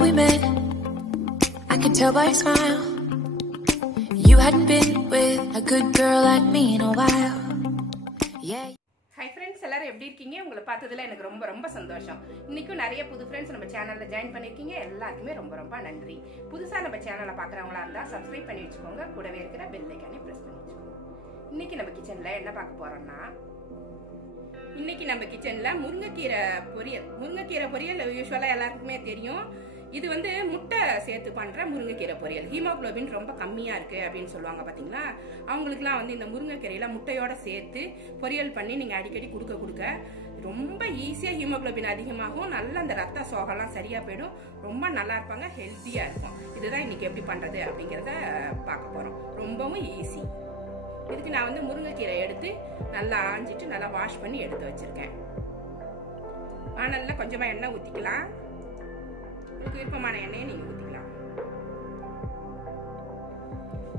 we met, I could tell by your smile you hadn't been with a good girl like me in a while. Yeah. Hi friends, எல்லாரும் எப்படி இருக்கீங்க? உங்களை பார்த்ததுல எனக்கு ரொம்ப சந்தோஷம். இன்னைக்கும் நிறைய புது ஃப்ரெண்ட்ஸ் நம்ம சேனல்ல ஜாயின் பண்ணிருக்கீங்க. எல்லாருக்குமே ரொம்ப நன்றி. புதுசா நம்ம சேனலை பார்க்கறவங்களா இருந்தா Subscribe பண்ணி வெச்சுக்கோங்க. கூடவே இருக்கிற பெல் ஐகானை பிரஸ் பண்ணி வெச்சுக்கோங்க. இன்னைக்கு நம்ம கிச்சன்ல என்ன பார்க்க போறோம்னா முருங்கைக்கீரை பொரியல். முருங்கைக்கீரை பொரியல் யூசுவலா எல்லாருக்குமே தெரியும். இது வந்து முட்டை சேர்த்து பண்ற முருங்கைக்கீரை பொரியல். ஹீமோகுளோபின் ரொம்ப கம்மியா இருக்கு அப்படின்னு சொல்லுவாங்க பாத்தீங்களா. அவங்களுக்குலாம் வந்து இந்த முருங்கைக்கீரையில முட்டையோட சேர்த்து பொரியல் பண்ணி நீங்க அடிக்கடி கொடுக்க ரொம்ப ஈஸியா ஹீமோகுளோபின் அதிகமாகும். நல்ல அந்த ரத்த சோகம்லாம் சரியா போயிடும். ரொம்ப நல்லா இருப்பாங்க, ஹெல்த்தியா இருக்கும். இதுதான் இன்னைக்கு எப்படி பண்றது அப்படிங்கறத பார்க்க போறோம். ரொம்பவும் ஈஸி. இதுக்கு நான் வந்து முருங்கைக்கீரை எடுத்து நல்லா ஆஞ்சிட்டு நல்லா வாஷ் பண்ணி எடுத்து வச்சிருக்கேன். வானல்ல கொஞ்சமா எண்ணெய் ஊத்திக்கலாம். உங்களுக்கு விருப்பமான எண்ணெயை நீங்க ஊத்திக்கலாம்.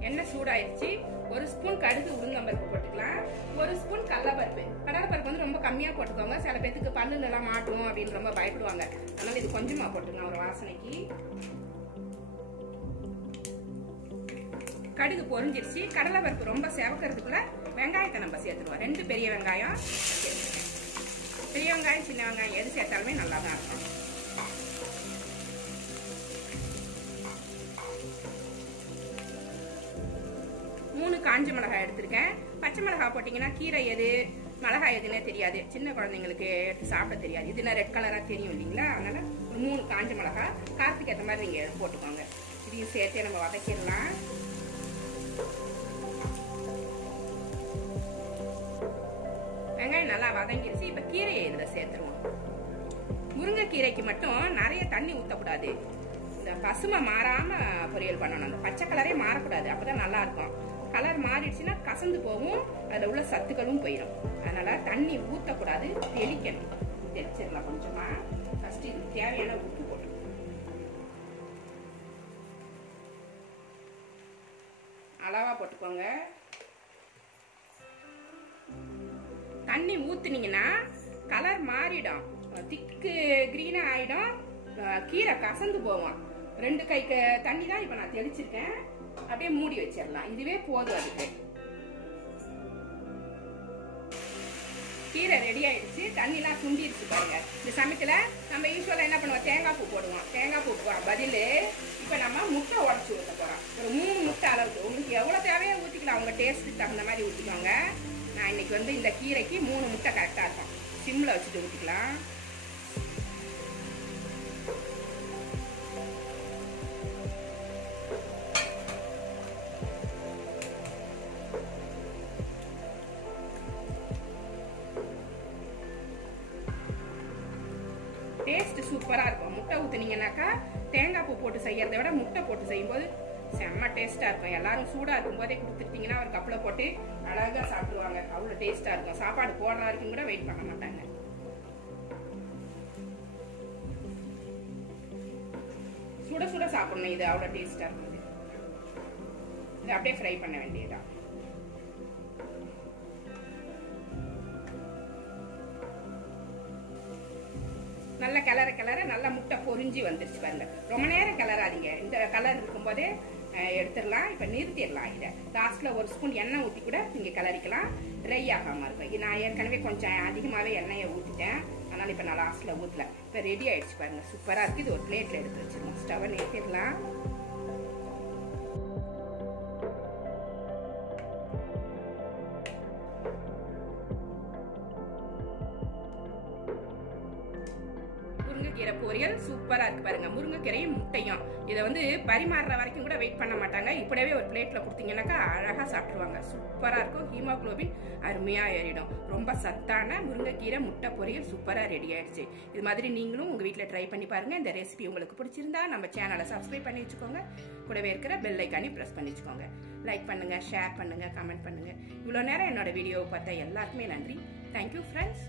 எண்ணெய் சூடாயிருச்சு. ஒரு ஸ்பூன் கடுகு உளுந்தம்பருப்பு போட்டுக்கலாம். ஒரு ஸ்பூன் கடலைப்பருப்பு. கடலைப்பருப்பு வந்து ரொம்ப கம்மியா போட்டுக்கோங்க. சில பேத்துக்கு பல்லு நல்லா மாட்டும் அப்படின்னு ரொம்ப பயப்படுவாங்க. அதனால இது கொஞ்சமா போட்டுக்கலாம் ஒரு வாசனைக்கு. கடுகு பொரிஞ்சிருச்சு. கடலைப்பருப்பு ரொம்ப சேவக்கிறதுக்குள்ள வெங்காயத்தை நம்ம சேர்த்துருவோம். 2 பெரிய வெங்காயம் சேர்த்துருக்கேன். பெரிய வெங்காயம் சின்ன வெங்காயம் எது சேர்த்தாலுமே நல்லா தான் இருக்கும். மூணு காஞ்ச மிளகாய் எடுத்திருக்கேன். பச்சை மிளகாய் போட்டீங்கன்னா கீரை எது மிளகாய் எதுன்னே தெரியாது. சின்ன குழந்தைங்களுக்கு எடுத்து சாப்பிட தெரியாது. இதுனா ரெட் கலரா தெரியும் இல்லைங்களா. அதனால ஒரு 3 காஞ்ச மிளகாய் காரத்துக்கு ஏற்ற மாதிரி நீங்க போட்டுக்கோங்க. இதையும் சேர்த்தே நம்ம வதக்கிடலாம். வெங்காயம் நல்லா வதங்கிருச்சு. இப்ப கீரையை இதுல சேர்த்துருவோம். முருங்கைக்கீரைக்கு மட்டும் நிறைய தண்ணி ஊத்தக்கூடாது. இந்த பசுமை மாறாம பொரியல் பண்ணணும். அந்த பச்சை கலரே மாறக்கூடாது. அப்பதான் நல்லா இருக்கும். கலர் மாறிடுச்சுன்னா கசந்து போகும். அதுல உள்ள சத்துக்களும் போயிடும். அதனால தண்ணி ஊத்தக்கூடாது, தெளிக்கணும். தெளிச்சிடலாம் கொஞ்சமா. ஃபர்ஸ்ட் இதுக்கு தேவையான உப்பு போட்டு அளவா போட்டுக்கோங்க. தண்ணி ஊத்துனீங்கன்னா கலர் மாறிடும். திக்கு கிரீனா ஆயிடும். கீரை கசந்து போகும். 2 கை தண்ணி தான் இப்ப நான் தெளிச்சிருக்கேன். அப்படியே மூடி வச்சிடலாம். இதுவே போதும். அதுக்கு கீரை ரெடி ஆயிடுச்சு. தண்ணிலாம் சுண்டிடுச்சு பாருங்க. இந்த சமயத்துல நம்ம யூஸ்வலா என்ன பண்ணுவோம், தேங்காய் பூ போடுவோம். தேங்காய் பூ பதில் இப்ப நம்ம முட்டை உடச்சு ஊற்ற போறோம். ஒரு 3 முட்டை அளவுக்கு. உங்களுக்கு எவ்வளவு தேவையோ ஊத்திக்கலாம். உங்க டேஸ்ட்டுக்கு தகுந்த மாதிரி ஊத்திக்கோங்க. நான் இன்னைக்கு வந்து இந்த கீரைக்கு 3 முட்டை கரெக்டா இருக்கும். சிம்ல வச்சுட்டு ஊத்திக்கலாம். டேஸ்ட் சூப்பரா இருக்கும். முட்டை ஊத்துனீங்கன்னாக்கா தேங்காய் பூ போட்டு செய்யறதை விட முட்டை போட்டு செய்யும்போது செம்ம டேஸ்டா இருக்கும். எல்லாரும் சூடா இருக்கும் போதே கொடுத்துட்டீங்கன்னா ஒரு கப்ல போட்டு அழகா சாப்பிடுவாங்க. அவ்வளவு டேஸ்டா இருக்கும். சாப்பாடு போடுற வரைக்கும் கூட வெயிட் பண்ண மாட்டாங்க. சுட சுட சாப்பிடணும். இது அவ்வளவு டேஸ்டா இருக்கும். இது அப்படியே ஃப்ரை பண்ண வேண்டியதா. நல்ல கிளற நல்ல முட்டை பொரிஞ்சு வந்துருச்சு பாருங்க. ரொம்ப நேரம் கிளறாதீங்க. இந்த கலர் இருக்கும் போதே எடுத்துடலாம். இப்ப நிறுத்திடலாம். இதை லாஸ்ட்ல ஒரு ஸ்பூன் எண்ணெய் ஊத்தி கூட நீங்க கிளறிக்கலாம். ட்ரை ஆகாம இருக்கும். நான் ஏற்கனவே கொஞ்சம் அதிகமாவே எண்ணெயை ஊத்திட்டேன். அதனால இப்ப நான் லாஸ்ட்ல ஊத்தல. இப்ப ரெடி ஆயிடுச்சு பாருங்க. சூப்பரா இருக்கு. இது ஒரு பிளேட்ல எடுத்து வச்சிருவோம். ஸ்டவ் நிறுத்திடலாம். முருங்கைக்கீரை பொரியல் சூப்பரா இருக்கு பாருங்க. முருங்கைக்கீரையும் முட்டையும் இதை வந்து பரிமாறுற வரைக்கும் கூட வெயிட் பண்ண மாட்டாங்க. இப்படியே ஒரு பிளேட்ல கொடுத்தீங்கன்னாக்கா அழகா சாப்பிடுவாங்க. சூப்பரா இருக்கும். ஹீமோகுளோபின் அருமையா ஏறிடும். ரொம்ப சத்தான முருங்கைக்கீரை முட்டை பொரியல் சூப்பரா ரெடி ஆயிடுச்சு. இது மாதிரி நீங்களும் உங்க வீட்டுல ட்ரை பண்ணி பாருங்க. இந்த ரெசிபி உங்களுக்கு பிடிச்சிருந்தா நம்ம சேனலை சப்ஸ்கிரைப் பண்ணி வச்சுக்கோங்க. கூடவே இருக்கிற பெல் ஐகானை பிரஸ் பண்ணி வச்சுக்கோங்க. லைக் பண்ணுங்க, ஷேர் பண்ணுங்க, கமெண்ட் பண்ணுங்க. இவ்வளவு நேரம் என்னோட வீடியோவை பார்த்த எல்லாருக்குமே நன்றி. Thank you friends.